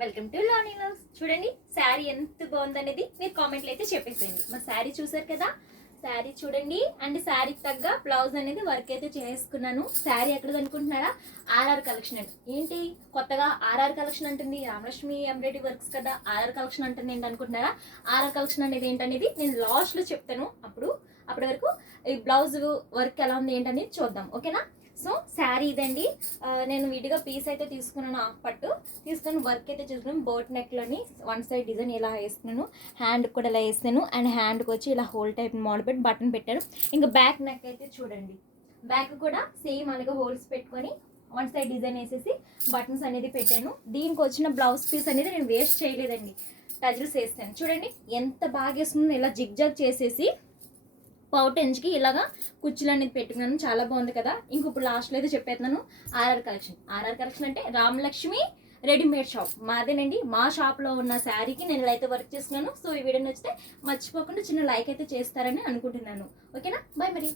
Welcome to లానీ loves. చూడండి శారీ ఎంత బాగుందనేది మీరు కామెంట్లు అయితే చెప్పేసేయండి. మా శారీ చూసారు కదా, శారీ చూడండి. అండ్ శారీకి తగ్గ బ్లౌజ్ అనేది వర్క్ అయితే చేసుకున్నాను. శారీ ఎక్కడది అనుకుంటున్నారా? ఆర్ఆర్ కలెక్షన్ అండి. ఏంటి కొత్తగా ఆర్ఆర్ కలెక్షన్ అంటుంది, రామలక్ష్మి ఎంబ్రాయిడరీ వర్క్స్ కదా ఆర్ఆర్ కలెక్షన్ అంటుంది ఏంటి అనుకుంటున్నారా? ఆర్ఆర్ కలెక్షన్ అనేది ఏంటనేది నేను లాస్ట్లో చెప్తాను. అప్పటి వరకు ఈ బ్లౌజ్ వర్క్ ఎలా ఉంది ఏంటనేది చూద్దాం, ఓకేనా? సో శారీ ఇదండి. నేను విడిగా పీస్ అయితే తీసుకున్నాను, హాఫ్ పట్టు తీసుకొని వర్క్ అయితే చేసుకున్నాను. బోట్ నెక్లోని వన్ సైడ్ డిజైన్ ఇలా వేస్తున్నాను, హ్యాండ్ కూడా ఇలా వేస్తాను. అండ్ హ్యాండ్కి వచ్చి ఇలా హోల్ టైప్ మోడల్ పెట్టి బటన్ పెట్టాను. ఇంకా బ్యాక్ నెక్ అయితే చూడండి, బ్యాక్ కూడా సేమ్ అలాగే హోల్స్ పెట్టుకొని వన్ సైడ్ డిజైన్ వేసేసి బటన్స్ అనేది పెట్టాను. దీనికి వచ్చిన బ్లౌజ్ పీస్ అనేది నేను వేస్ట్ చేయలేదండి, టజిల్స్ వేస్తాను. చూడండి ఎంత బాగా వేస్తున్నాను, ఇలా జిగ్ జాగ్ చేసేసి పౌటెంజ్కి ఇలాగా కుచ్చులు అనేది పెట్టుకున్నాను. చాలా బాగుంది కదా. ఇంక ఇప్పుడు లాస్ట్లో అయితే చెప్పేస్తున్నాను ఆర్ఆర్ కలెక్షన్. ఆర్ఆర్ కలెక్షన్ అంటే రామలక్ష్మి రెడీమేడ్ షాప్ మాదేనండి. మా షాప్లో ఉన్న శారీకి నేను ఇలా అయితే వర్క్ చేస్తున్నాను. సో ఈ వీడియో నచ్చితే మర్చిపోకుండా చిన్న లైక్ అయితే చేస్తారని అనుకుంటున్నాను, ఓకేనా? బాయ్ మరి.